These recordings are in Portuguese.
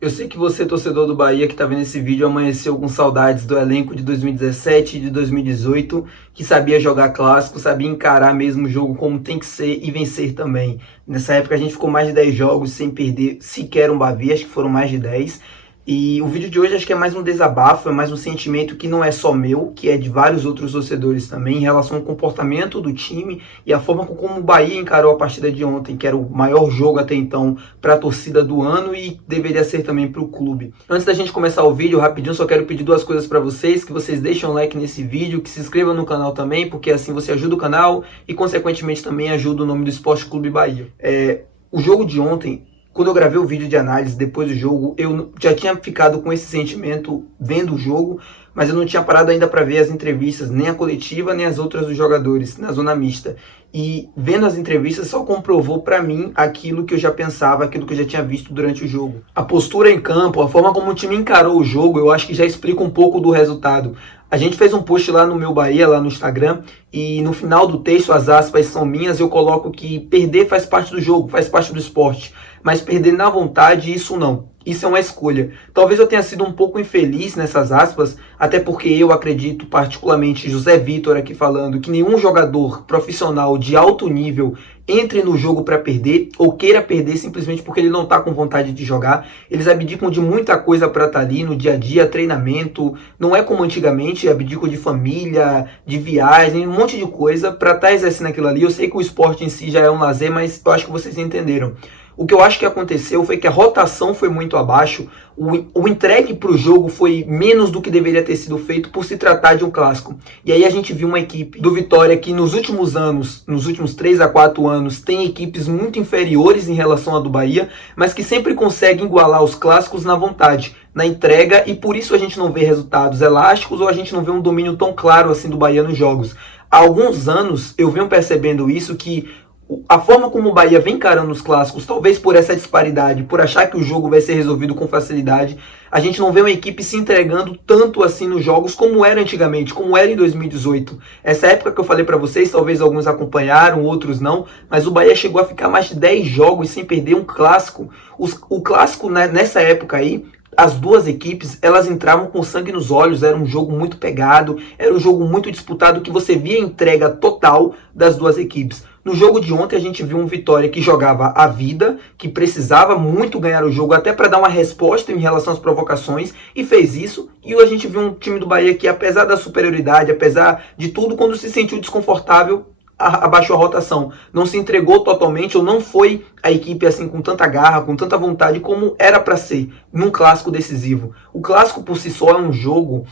Eu sei que você, torcedor do Bahia, que está vendo esse vídeo, amanheceu com saudades do elenco de 2017 e de 2018, que sabia jogar clássico, sabia encarar mesmo o jogo como tem que ser e vencer também. Nessa época a gente ficou mais de 10 jogos sem perder sequer um Bavi, acho que foram mais de 10. E o vídeo de hoje acho que é mais um desabafo, é mais um sentimento que não é só meu, que é de vários outros torcedores também, em relação ao comportamento do time e a forma como o Bahia encarou a partida de ontem, que era o maior jogo até então para a torcida do ano e deveria ser também para o clube. Antes da gente começar o vídeo, rapidinho, só quero pedir duas coisas para vocês, que vocês deixem um like nesse vídeo, que se inscrevam no canal também, porque assim você ajuda o canal e consequentemente também ajuda o nome do Esporte Clube Bahia. O jogo de ontem, quando eu gravei o vídeo de análise depois do jogo, eu já tinha ficado com esse sentimento vendo o jogo, mas eu não tinha parado ainda para ver as entrevistas, nem a coletiva, nem as outras dos jogadores, na zona mista. E vendo as entrevistas só comprovou para mim aquilo que eu já pensava, aquilo que eu já tinha visto durante o jogo. A postura em campo, a forma como o time encarou o jogo, eu acho que já explica um pouco do resultado. A gente fez um post lá no Meu Bahia, lá no Instagram, e no final do texto, as aspas são minhas, eu coloco que perder faz parte do jogo, faz parte do esporte, mas perder na vontade, isso não. Isso é uma escolha. Talvez eu tenha sido um pouco infeliz nessas aspas, até porque eu acredito, particularmente José Vitor aqui falando, que nenhum jogador profissional de alto nível entre no jogo para perder ou queira perder simplesmente porque ele não está com vontade de jogar. Eles abdicam de muita coisa para estar ali no dia a dia, treinamento, não é como antigamente, abdicam de família, de viagem, um monte de coisa para estar exercendo aquilo ali. Eu sei que o esporte em si já é um lazer, mas eu acho que vocês entenderam. O que eu acho que aconteceu foi que a rotação foi muito abaixo, o entregue para o jogo foi menos do que deveria ter sido feito por se tratar de um clássico. E aí a gente viu uma equipe do Vitória que nos últimos anos, nos últimos 3 a 4 anos, tem equipes muito inferiores em relação à do Bahia, mas que sempre consegue igualar os clássicos na vontade, na entrega, e por isso a gente não vê resultados elásticos ou a gente não vê um domínio tão claro assim do Bahia nos jogos. Há alguns anos eu venho percebendo isso, que a forma como o Bahia vem encarando os clássicos, talvez por essa disparidade, por achar que o jogo vai ser resolvido com facilidade, a gente não vê uma equipe se entregando tanto assim nos jogos como era antigamente, como era em 2018. Essa época que eu falei para vocês, talvez alguns acompanharam, outros não, mas o Bahia chegou a ficar mais de 10 jogos sem perder um clássico. O clássico, né, nessa época aí, as duas equipes, elas entravam com sangue nos olhos, era um jogo muito pegado, era um jogo muito disputado, que você via a entrega total das duas equipes. No jogo de ontem a gente viu um Vitória que jogava a vida, que precisava muito ganhar o jogo até para dar uma resposta em relação às provocações, e fez isso. E a gente viu um time do Bahia que, apesar da superioridade, apesar de tudo, quando se sentiu desconfortável, abaixou a rotação, não se entregou totalmente, ou não foi a equipe assim com tanta garra, com tanta vontade como era para ser num clássico decisivo. O clássico por si só é um jogo,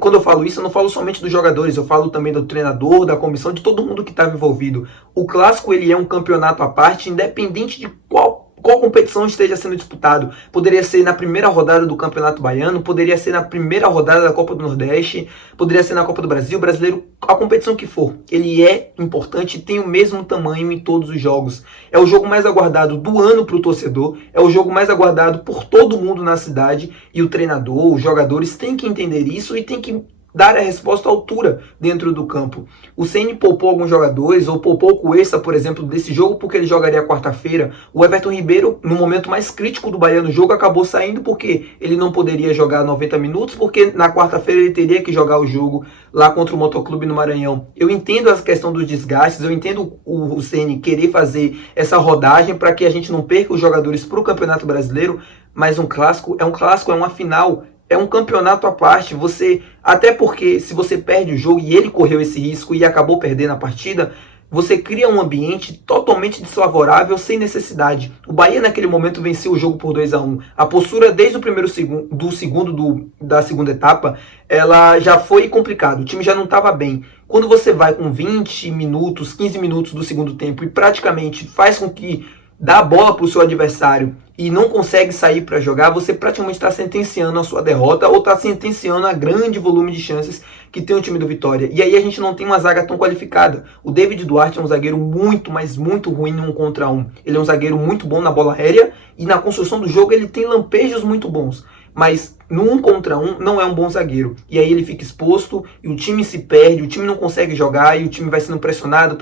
quando eu falo isso, eu não falo somente dos jogadores, eu falo também do treinador, da comissão, de todo mundo que estava envolvido. O clássico, ele é um campeonato à parte, independente de qual competição esteja sendo disputado. Poderia ser na primeira rodada do Campeonato Baiano, poderia ser na primeira rodada da Copa do Nordeste, poderia ser na Copa do Brasil, brasileiro, a competição que for. Ele é importante e tem o mesmo tamanho em todos os jogos. É o jogo mais aguardado do ano para o torcedor, é o jogo mais aguardado por todo mundo na cidade, e o treinador, os jogadores têm que entender isso e têm que dar a resposta à altura dentro do campo. O Ceni poupou alguns jogadores, ou poupou o Cuesta, por exemplo, desse jogo, porque ele jogaria quarta-feira. O Everton Ribeiro, no momento mais crítico do Bahia no jogo, acabou saindo porque ele não poderia jogar 90 minutos, porque na quarta-feira ele teria que jogar o jogo lá contra o Motoclube no Maranhão. Eu entendo essa questão dos desgastes, eu entendo o Ceni querer fazer essa rodagem para que a gente não perca os jogadores para o Campeonato Brasileiro, mas um clássico, é uma final, é um campeonato à parte. Até porque se você perde o jogo, e ele correu esse risco e acabou perdendo a partida, você cria um ambiente totalmente desfavorável sem necessidade. O Bahia naquele momento venceu o jogo por 2-1. A postura desde o da segunda etapa, ela já foi complicada. O time já não estava bem. Quando você vai com 20 minutos, 15 minutos do segundo tempo e praticamente faz com que dá a bola para o seu adversário e não consegue sair para jogar, você praticamente está sentenciando a sua derrota, ou está sentenciando a grande volume de chances que tem o time do Vitória. E aí a gente não tem uma zaga tão qualificada. O David Duarte é um zagueiro muito, mas muito ruim em 1 contra 1. Ele é um zagueiro muito bom na bola aérea, e na construção do jogo ele tem lampejos muito bons. mas no 1 contra 1 não é um bom zagueiro. E aí ele fica exposto, e o time se perde, o time não consegue jogar, e o time vai sendo pressionado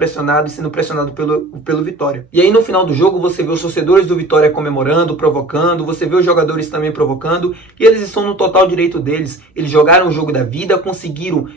e sendo pressionado pelo Vitória. E aí no final do jogo você vê os torcedores do Vitória comemorando, provocando, você vê os jogadores também provocando, e eles estão no total direito deles. Eles jogaram o jogo da vida, conseguiram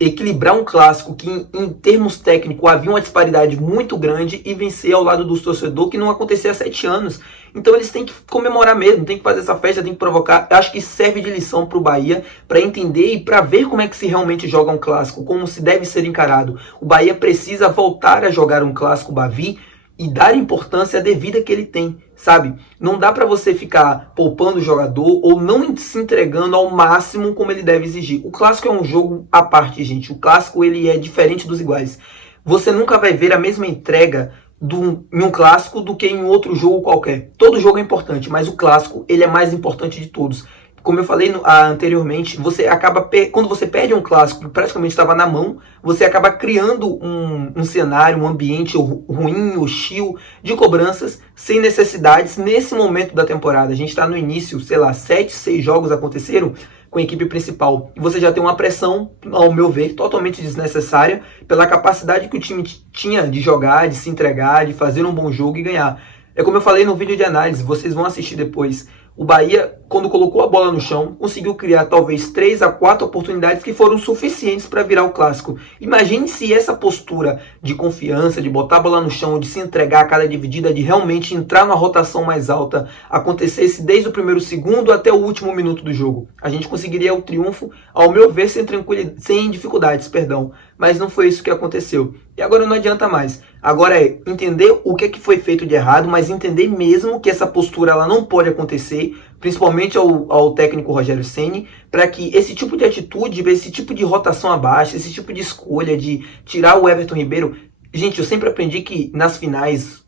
equilibrar um clássico que em termos técnicos havia uma disparidade muito grande e vencer ao lado dos torcedores, que não acontecia há 7 anos. Então eles têm que comemorar mesmo, tem que fazer essa festa, tem que provocar. Eu acho que serve de lição para o Bahia, para entender e para ver como é que se realmente joga um clássico, como se deve ser encarado. O Bahia precisa voltar a jogar um clássico Bavi e dar a importância devida que ele tem, sabe? Não dá para você ficar poupando o jogador ou não se entregando ao máximo como ele deve exigir. O clássico é um jogo à parte, gente. O clássico ele é diferente dos iguais. Você nunca vai ver a mesma entrega em um clássico do que em outro jogo qualquer. Todo jogo é importante, mas o clássico ele é mais importante de todos. Como eu falei anteriormente, você acaba quando você perde um clássico que praticamente estava na mão, você acaba criando um cenário, um ambiente ruim, hostil, de cobranças, sem necessidades nesse momento da temporada. A gente está no início, sei lá, 7, 6 jogos aconteceram com a equipe principal. E você já tem uma pressão, ao meu ver, totalmente desnecessária pela capacidade que o time tinha de jogar, de se entregar, de fazer um bom jogo e ganhar. É como eu falei no vídeo de análise, vocês vão assistir depois. O Bahia, quando colocou a bola no chão, conseguiu criar talvez 3 a 4 oportunidades que foram suficientes para virar o clássico. Imagine se essa postura de confiança, de botar a bola no chão, de se entregar a cada dividida, de realmente entrar numa rotação mais alta, acontecesse desde o primeiro segundo até o último minuto do jogo. A gente conseguiria o triunfo, ao meu ver, sem dificuldades, perdão. Mas não foi isso que aconteceu. E agora não adianta mais. Agora é entender o que foi feito de errado, mas entender mesmo que essa postura ela não pode acontecer, principalmente ao técnico Rogério Ceni, para que esse tipo de atitude, esse tipo de rotação abaixo, esse tipo de escolha de tirar o Everton Ribeiro. Gente, eu sempre aprendi que nas finais,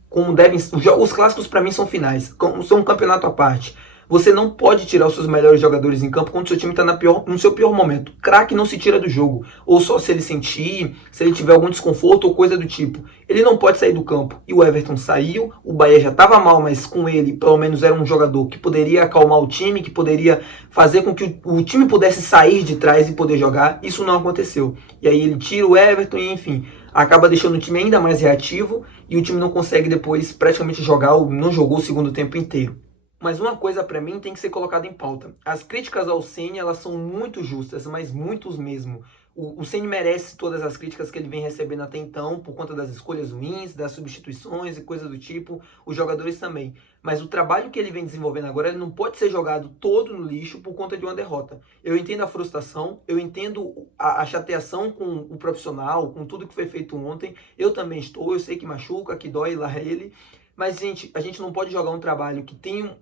os clássicos para mim são finais, são um campeonato à parte. Você não pode tirar os seus melhores jogadores em campo quando o seu time está no seu pior momento. Craque não se tira do jogo. Ou só se ele sentir, se ele tiver algum desconforto ou coisa do tipo. Ele não pode sair do campo. E o Everton saiu, o Bahia já estava mal, mas com ele, pelo menos era um jogador que poderia acalmar o time, que poderia fazer com que o time pudesse sair de trás e poder jogar. Isso não aconteceu. E aí ele tira o Everton e, enfim, acaba deixando o time ainda mais reativo e o time não consegue depois praticamente jogar, ou não jogou o segundo tempo inteiro. Mas uma coisa para mim tem que ser colocada em pauta. As críticas ao Ceni, elas são muito justas, mas muitos mesmo. O Ceni merece todas as críticas que ele vem recebendo até então, por conta das escolhas ruins, das substituições e coisas do tipo, os jogadores também. Mas o trabalho que ele vem desenvolvendo agora, ele não pode ser jogado todo no lixo por conta de uma derrota. Eu entendo a frustração, eu entendo a chateação com o profissional, com tudo que foi feito ontem. Eu também estou, eu sei que machuca, que dói lá ele. Mas, gente, a gente não pode jogar um trabalho que tem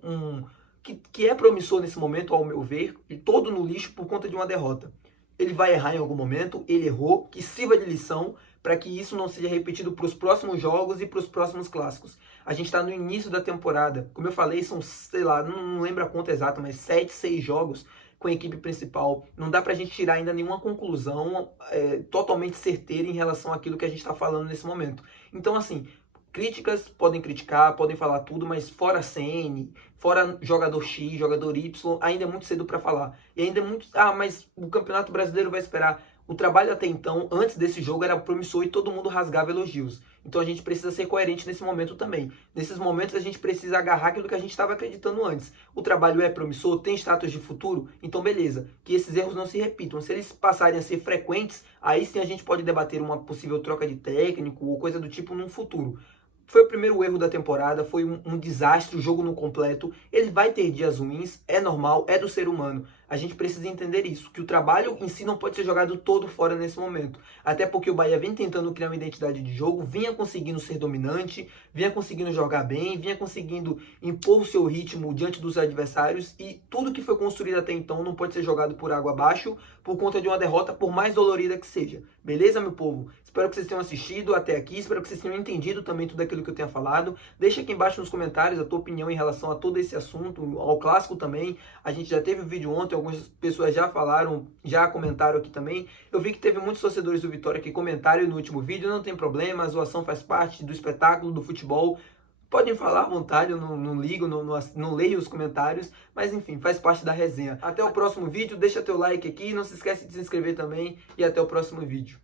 que é promissor nesse momento, ao meu ver, e todo no lixo por conta de uma derrota. Ele vai errar em algum momento, ele errou, que sirva de lição para que isso não seja repetido para os próximos jogos e para os próximos clássicos. A gente está no início da temporada. Como eu falei, são, sei lá, não lembro a conta exata, mas 7, 6 jogos com a equipe principal. Não dá para a gente tirar ainda nenhuma conclusão totalmente certeira em relação àquilo que a gente está falando nesse momento. Então, assim, críticas, podem criticar, podem falar tudo, mas fora CN, fora jogador X, jogador Y, ainda é muito cedo para falar. E ainda é muito... mas o Campeonato Brasileiro vai esperar. O trabalho até então, antes desse jogo, era promissor e todo mundo rasgava elogios. Então a gente precisa ser coerente nesse momento também. Nesses momentos a gente precisa agarrar aquilo que a gente estava acreditando antes. O trabalho é promissor, tem status de futuro, então beleza. Que esses erros não se repitam. Se eles passarem a ser frequentes, aí sim a gente pode debater uma possível troca de técnico ou coisa do tipo num futuro. Foi o primeiro erro da temporada, foi um desastre, o jogo no completo. Ele vai ter dias ruins, é normal, é do ser humano. A gente precisa entender isso, que o trabalho em si não pode ser jogado todo fora nesse momento. Até porque o Bahia vem tentando criar uma identidade de jogo, vinha conseguindo ser dominante, vinha conseguindo jogar bem, vinha conseguindo impor o seu ritmo diante dos adversários. E tudo que foi construído até então não pode ser jogado por água abaixo por conta de uma derrota, por mais dolorida que seja. Beleza, meu povo? Espero que vocês tenham assistido até aqui, espero que vocês tenham entendido também tudo aquilo que eu tenha falado. Deixa aqui embaixo nos comentários a tua opinião em relação a todo esse assunto, ao clássico também. A gente já teve um vídeo ontem, algumas pessoas já falaram, já comentaram aqui também. Eu vi que teve muitos torcedores do Vitória que comentaram no último vídeo, não tem problema, a zoação faz parte do espetáculo, do futebol. Podem falar à vontade, eu não ligo, não leio os comentários, mas enfim, faz parte da resenha. Até o próximo vídeo, deixa teu like aqui, não se esquece de se inscrever também e até o próximo vídeo.